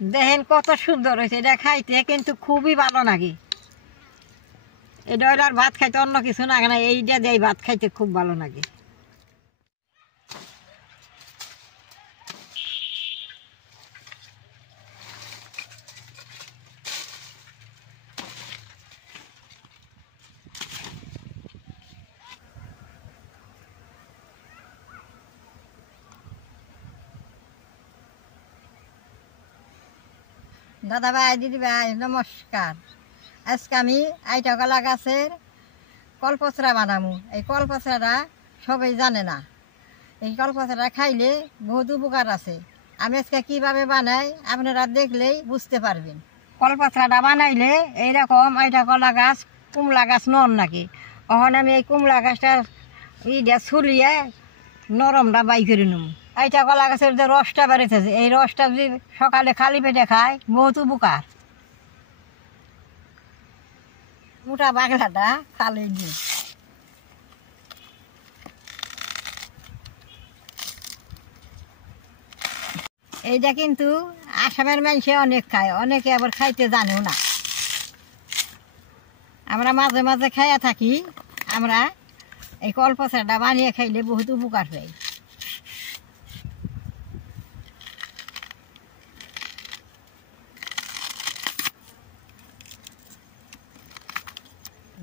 দেখেন কত সুন্দর হয়েছে, এটা খাইতে কিন্তু খুবই ভালো লাগে। এটা হইলে আর ভাত খাইতে অন্য কিছু লাগে না, এইটা দিয়ে ভাত খাইতে খুব ভালো লাগে। দাদা ভাই, দিদি ভাই, নমস্কার। আজকে আমি আইটা কলা গাছের কলপচড়া বানাবো। এই কলপচড়াটা সবাই জানে না। এই কলপচড়া খাইলে বহুত উপকার আছে। আমি আজকে কীভাবে বানাই আপনারা দেখলেই বুঝতে পারবেন। কলপচড়াটা বানাইলে এইরকম আইটা কলা গাছ, কুমড়া গাছ নন নাকি, তখন আমি এই কুমড়া গাছটা ইটা ছুলিয়ে নরমটা বাই করে নেব। আইটা কলা গাছের যে রসটা বেরোতেছে, এই রসটা যদি সকালে খালি পেটে খায় বহুত উপকার। মোটা বাগলাটা খালি দিই। এইটা কিন্তু আসামের মানুষে অনেক খায়, অনেকে আবার খাইতে জানেও না। আমরা মাঝে মাঝে খাইয়া থাকি। আমরা এই কলপচড়াটা বানিয়ে খাইলে বহুত উপকার হয়।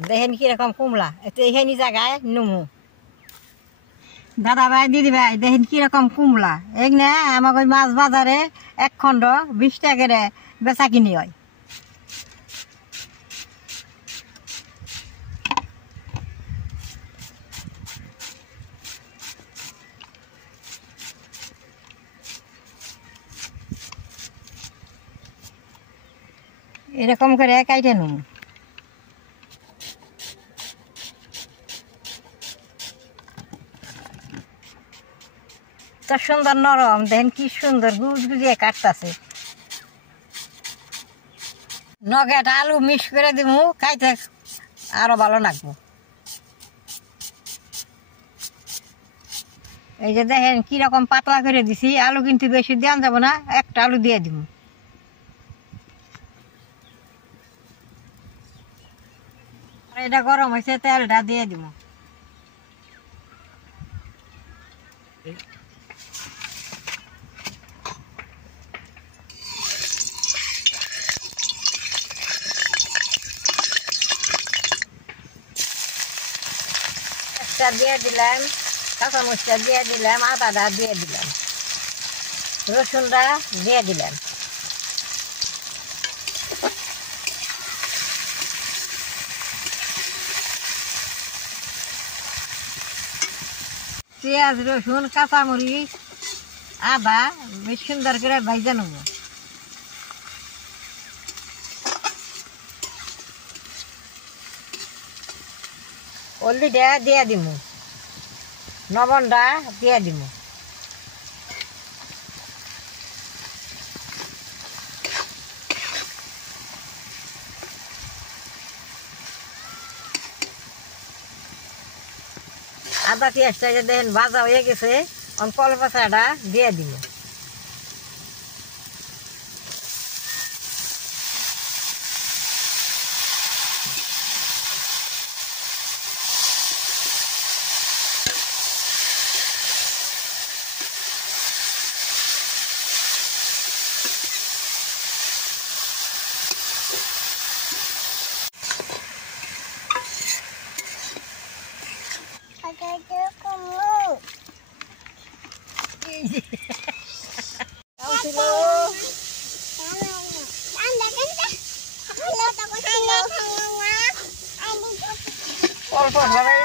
দেখেন কিরকম কুমড়া, একটু এইখানি জায়গায় নুমু। দাদা ভাই, দিদি ভাই, দেখেন কিরকম কুমড়া। এই না আমাকে ওই মাছ বাজারে 1 খণ্ড 20 টাকা করে বেচা কিনি হয়। এরকম করে কাইটে নুমু। তো সুন্দর নরম, দেখেন কি সুন্দর গুজ গুজিয়ে কাটতেছে। নগেটা আলু মিক্স করে দিব, খাইতে আরো ভালো লাগবো। এই যে দেখেন কিরকম পাতলা করে দিছি। আলু কিন্তু বেশি দেওয়া যাবো না, একটা আলু দিয়ে দিব। এটা গরম হয়েছে, তেলটা দিয়ে দিব। দিয়ে দিলাম, কাঁচামরিচটা দিয়ে দিলাম, আদাটা দিয়ে দিলাম, রসুনটা দিয়ে দিলাম। পেঁয়াজ, রসুন, কাঁচামরিচ, আদা বেশ সুন্দর করে ভাজা নেব। হলদিটা দিয়ে দিব, লবণটা দিয়ে দিব। আদা পেঁয়াজটা দেখেন ভাজা হয়ে গেছে, কলপচড়াটা দিয়ে দিব।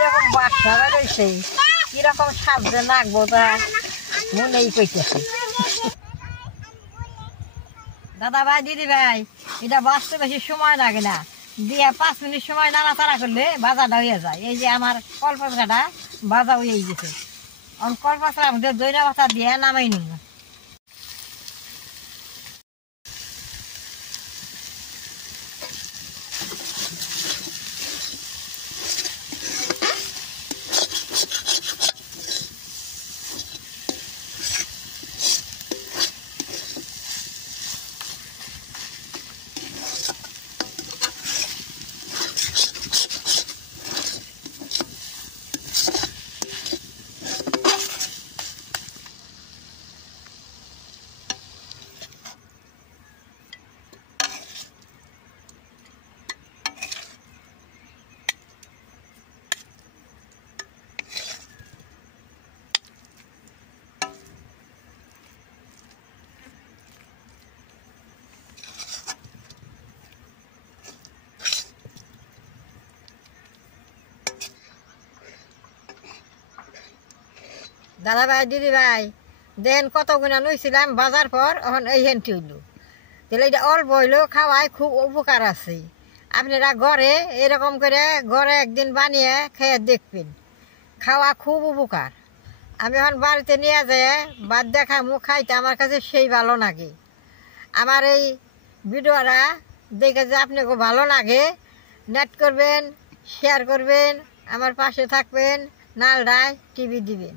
এরকম বাচ্চা রয়েছে, কিরকম সাজে নাকবো তা মনেই কইতেছে। দাদা ভাই, দিদি ভাই, এটা বাঁচতে বেশি সময় লাগে না, দিয়ে 5 মিনিট সময় নাড়াচাড়া করলে ভাজাটা হয়ে যায়। এই যে আমার কলপচড়াটা ভাজা হয়ে গেছে। কলপচড়ার মধ্যে দইনা পাতা দিয়ে নামাই নিব। দাদা ভাই দিদি ভাই দেন কত গুণা নইছিলাম বাজার পর এখন এই হেনটি হইল তাহলে এটা অল্প হইলেও খাওয়ায় খুব উপকার আছে আপনারা ঘরে এরকম করে ঘরে একদিন বানিয়ে খেয়ে দেখবেন খাওয়া খুব উপকার আমি এখন বাড়িতে নিয়ে যেয়ে বাদ দেখা মুখ খাইতে আমার কাছে সেই ভালো লাগে আমার এই ভিডিওটা দেখে যে আপনাকে ভালো লাগে নেট করবেন শেয়ার করবেন আমার পাশে থাকবেন নালডায় টিভি দিবেন।